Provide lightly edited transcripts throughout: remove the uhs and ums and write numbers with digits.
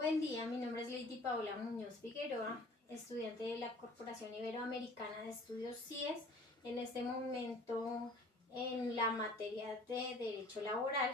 Buen día, mi nombre es Lady Paola Muñoz Figueroa, estudiante de la Corporación Iberoamericana de Estudios CIES, en este momento en la materia de Derecho Laboral,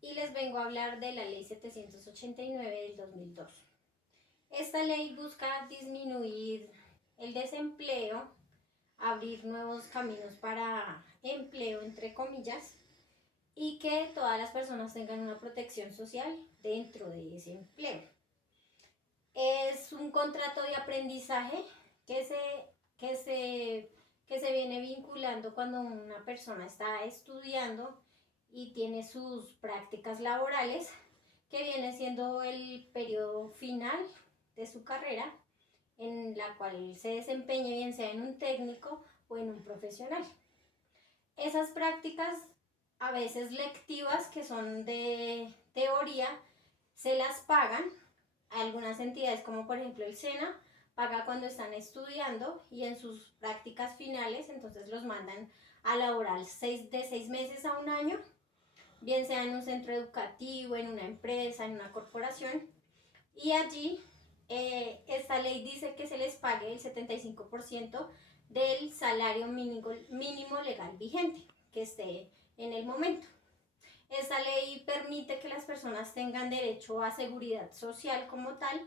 y les vengo a hablar de la Ley 789 del 2002. Esta ley busca disminuir el desempleo, abrir nuevos caminos para empleo, entre comillas, y que todas las personas tengan una protección social dentro de ese empleo. Es un contrato de aprendizaje que se, que se, que se viene vinculando cuando una persona está estudiando y tiene sus prácticas laborales, que viene siendo el periodo final de su carrera, en la cual se desempeña bien sea en un técnico o en un profesional. Esas prácticas, a veces lectivas, que son de teoría, se las pagan. Algunas entidades, como por ejemplo el SENA, paga cuando están estudiando, y en sus prácticas finales entonces los mandan a laborar de 6 meses a un año, bien sea en un centro educativo, en una empresa, en una corporación, y allí esta ley dice que se les pague el 75% del salario mínimo legal vigente que esté en el momento. Esta ley permite que las personas tengan derecho a seguridad social como tal,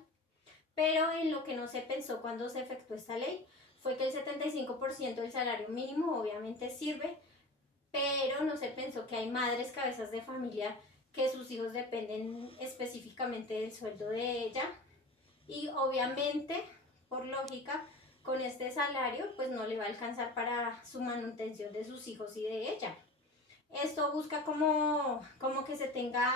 pero en lo que no se pensó cuando se efectuó esta ley fue que el 75% del salario mínimo obviamente sirve, pero no se pensó que hay madres cabezas de familia que sus hijos dependen específicamente del sueldo de ella, y obviamente, por lógica, con este salario pues no le va a alcanzar para su manutención de sus hijos y de ella. Esto busca como que se tenga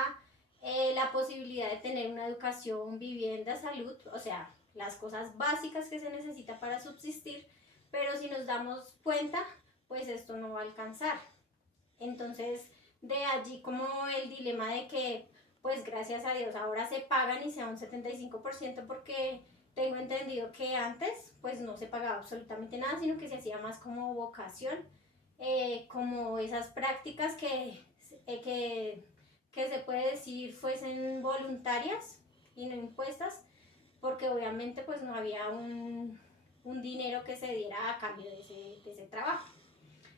la posibilidad de tener una educación, vivienda, salud, o sea, las cosas básicas que se necesita para subsistir, pero si nos damos cuenta, pues esto no va a alcanzar. Entonces, de allí como el dilema de que, pues gracias a Dios, ahora se pagan y sea un 75%, porque tengo entendido que antes, pues no se pagaba absolutamente nada, sino que se hacía más como vocación, como esas prácticas que se puede decir fuesen voluntarias y no impuestas, porque obviamente pues no había un dinero que se diera a cambio de ese trabajo.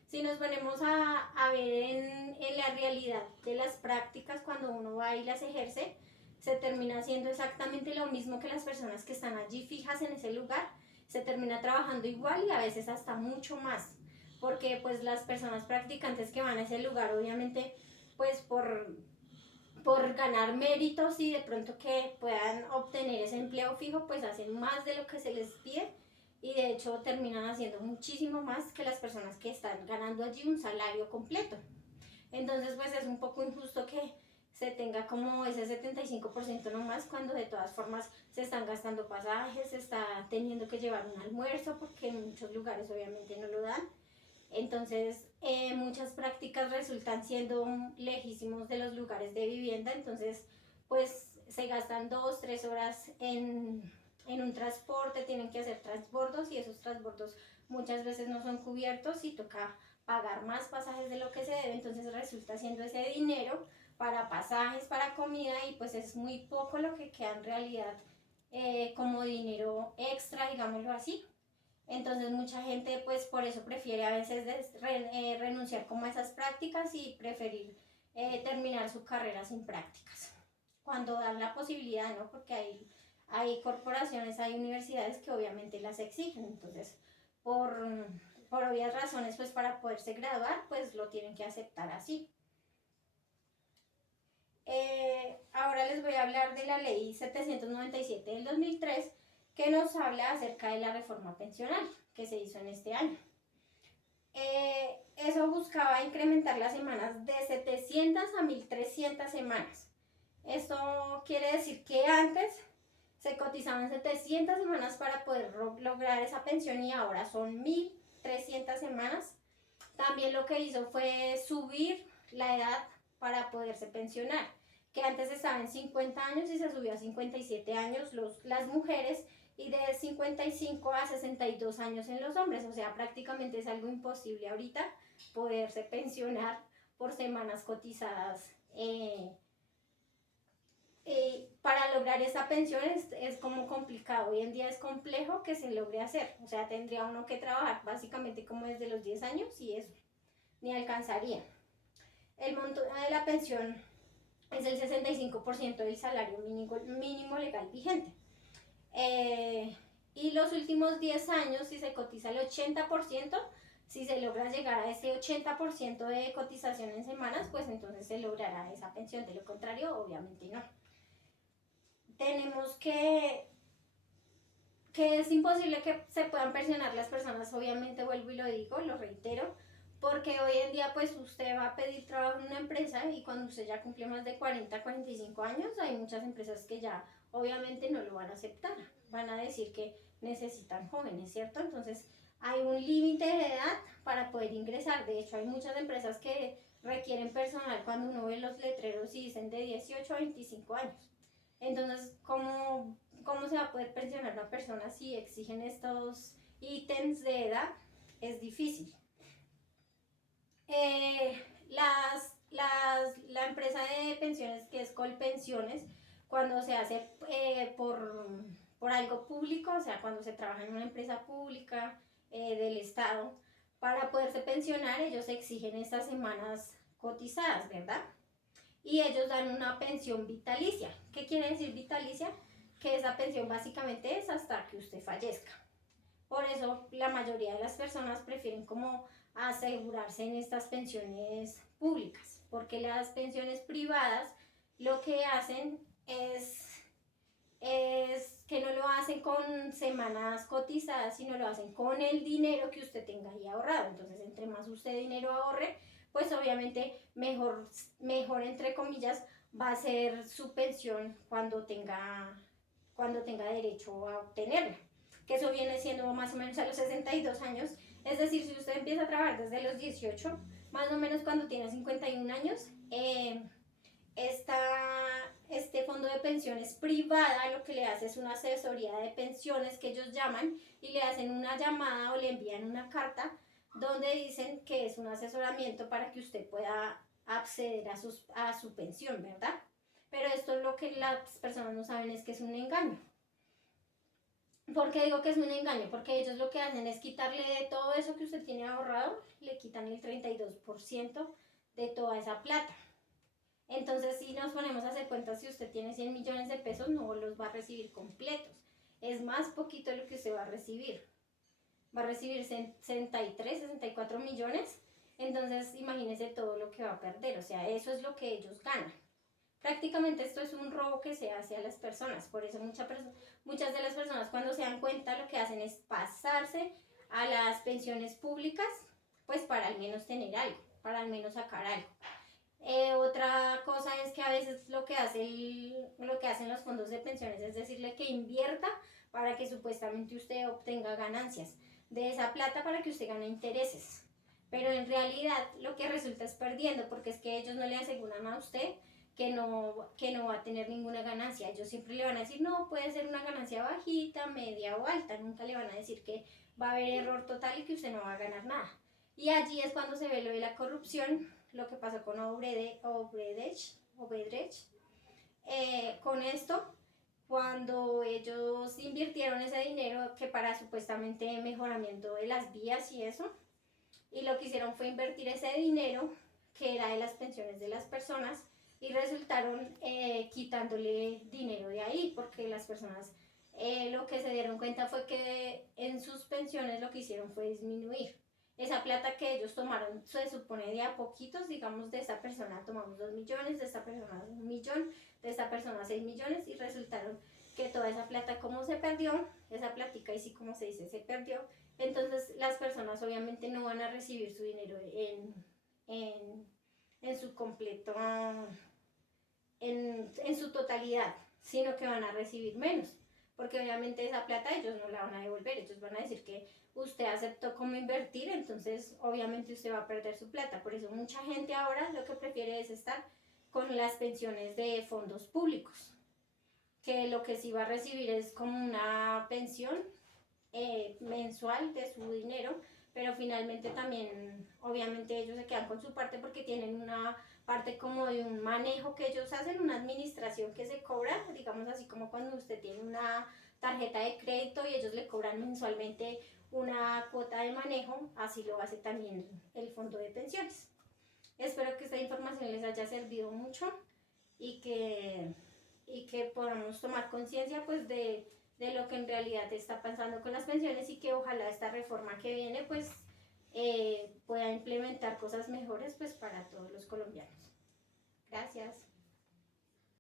Si nos ponemos a ver en la realidad de las prácticas, cuando uno va y las ejerce, se termina haciendo exactamente lo mismo que las personas que están allí fijas en ese lugar, se termina trabajando igual y a veces hasta mucho más, porque pues las personas practicantes que van a ese lugar, obviamente, pues por ganar méritos y de pronto que puedan obtener ese empleo fijo, pues hacen más de lo que se les pide, y de hecho terminan haciendo muchísimo más que las personas que están ganando allí un salario completo. Entonces pues es un poco injusto que se tenga como ese 75% nomás, cuando de todas formas se están gastando pasajes, se está teniendo que llevar un almuerzo, porque en muchos lugares obviamente no lo dan. Entonces, muchas prácticas resultan siendo lejísimos de los lugares de vivienda, entonces, pues se gastan 2, 3 horas en un transporte, tienen que hacer transbordos, y esos transbordos muchas veces no son cubiertos y toca pagar más pasajes de lo que se debe, entonces resulta siendo ese dinero para pasajes, para comida, y pues es muy poco lo que queda en realidad como dinero extra, digámoslo así. Entonces mucha gente pues por eso prefiere a veces renunciar como a esas prácticas y preferir terminar su carrera sin prácticas, cuando dan la posibilidad, ¿no? Porque hay corporaciones, hay universidades que obviamente las exigen, entonces por, por obvias razones, pues para poderse graduar pues lo tienen que aceptar así. Ahora les voy a hablar de la ley 797 del 2003, que nos habla acerca de la reforma pensional que se hizo en este año. Eso buscaba incrementar las semanas de 700 a 1300 semanas. Esto quiere decir que antes se cotizaban 700 semanas para poder lograr esa pensión, y ahora son 1300 semanas. También lo que hizo fue subir la edad para poderse pensionar, que antes estaba en 50 años y se subió a 57 años las mujeres, y de 55 a 62 años en los hombres. O sea, prácticamente es algo imposible ahorita poderse pensionar por semanas cotizadas para lograr esta pensión es como complicado. Hoy en día es complejo que se logre hacer. O sea, tendría uno que trabajar básicamente como desde los 10 años y eso, ni alcanzaría. El monto de la pensión es el 65% del salario mínimo legal vigente. Y los últimos 10 años, si se cotiza el 80%, si se logra llegar a ese 80% de cotización en semanas, pues entonces se logrará esa pensión. De lo contrario, obviamente no. Tenemos que es imposible que se puedan pensionar las personas, obviamente vuelvo y lo digo, lo reitero, porque hoy en día pues usted va a pedir trabajo en una empresa y cuando usted ya cumple más de 40, 45 años, hay muchas empresas que ya obviamente no lo van a aceptar, van a decir que necesitan jóvenes, ¿cierto? Entonces hay un límite de edad para poder ingresar, de hecho hay muchas empresas que requieren personal cuando uno ve los letreros y dicen de 18 a 25 años. Entonces, ¿cómo se va a poder pensionar una persona si exigen estos ítems de edad? Es difícil. La empresa de pensiones que es Colpensiones, cuando se hace por algo público, o sea, cuando se trabaja en una empresa pública del Estado, para poderse pensionar ellos exigen estas semanas cotizadas, ¿verdad? Y ellos dan una pensión vitalicia. ¿Qué quiere decir vitalicia? Que esa pensión básicamente es hasta que usted fallezca. Por eso la mayoría de las personas prefieren como asegurarse en estas pensiones públicas, porque las pensiones privadas lo que hacen es que no lo hacen con semanas cotizadas, sino lo hacen con el dinero que usted tenga ahí ahorrado. Entonces, entre más usted dinero ahorre, pues obviamente mejor entre comillas, va a ser su pensión cuando tenga derecho a obtenerla. Que eso viene siendo más o menos a los 62 años. Es decir, si usted empieza a trabajar desde los 18, más o menos cuando tiene 51 años, este fondo de pensiones privada lo que le hace es una asesoría de pensiones que ellos llaman y le hacen una llamada o le envían una carta donde dicen que es un asesoramiento para que usted pueda acceder a su pensión, ¿verdad? Pero esto lo que las personas no saben es que es un engaño. ¿Por qué digo que es un engaño? Porque ellos lo que hacen es quitarle de todo eso que usted tiene ahorrado, le quitan el 32% de toda esa plata. Entonces, si nos ponemos a hacer cuentas, si usted tiene 100 millones de pesos, no los va a recibir completos. Es más poquito lo que usted va a recibir. Va a recibir 63, 64 millones. Entonces, imagínese todo lo que va a perder. O sea, eso es lo que ellos ganan. Prácticamente esto es un robo que se hace a las personas. Por eso muchas de las personas cuando se dan cuenta lo que hacen es pasarse a las pensiones públicas, pues para al menos tener algo, para al menos sacar algo. Otra cosa es que a veces lo que hacen los fondos de pensiones es decirle que invierta para que supuestamente usted obtenga ganancias de esa plata para que usted gane intereses. Pero en realidad lo que resulta es perdiendo, porque es que ellos no le aseguran a usted que no va a tener ninguna ganancia. Ellos siempre le van a decir, no, puede ser una ganancia bajita, media o alta. Nunca le van a decir que va a haber error total y que usted no va a ganar nada. Y allí es cuando se ve lo de la corrupción, lo que pasó con Odebrecht. Con esto, cuando ellos invirtieron ese dinero que para supuestamente mejoramiento de las vías y eso, y lo que hicieron fue invertir ese dinero que era de las pensiones de las personas y resultaron quitándole dinero de ahí, porque las personas lo que se dieron cuenta fue que en sus pensiones lo que hicieron fue disminuir. Esa plata que ellos tomaron se supone de a poquitos, digamos, de esta persona tomamos 2 millones, de esta persona 1 millón, de esta persona 6 millones y resultaron que toda esa plata como se perdió, esa platica y sí como se dice se perdió, entonces las personas obviamente no van a recibir su dinero en su completo, en su totalidad, sino que van a recibir menos, porque obviamente esa plata ellos no la van a devolver, ellos van a decir que usted aceptó como invertir, entonces obviamente usted va a perder su plata. Por eso mucha gente ahora lo que prefiere es estar con las pensiones de fondos públicos, que lo que sí va a recibir es como una pensión mensual de su dinero, pero finalmente también obviamente ellos se quedan con su parte porque tienen una parte como de un manejo que ellos hacen, una administración que se cobra, digamos así como cuando usted tiene una tarjeta de crédito y ellos le cobran mensualmente una cuota de manejo, así lo hace también el fondo de pensiones. Espero que esta información les haya servido mucho y que podamos tomar conciencia pues de lo que en realidad está pasando con las pensiones y que ojalá esta reforma que viene pues pueda implementar cosas mejores pues para todos los colombianos. Gracias.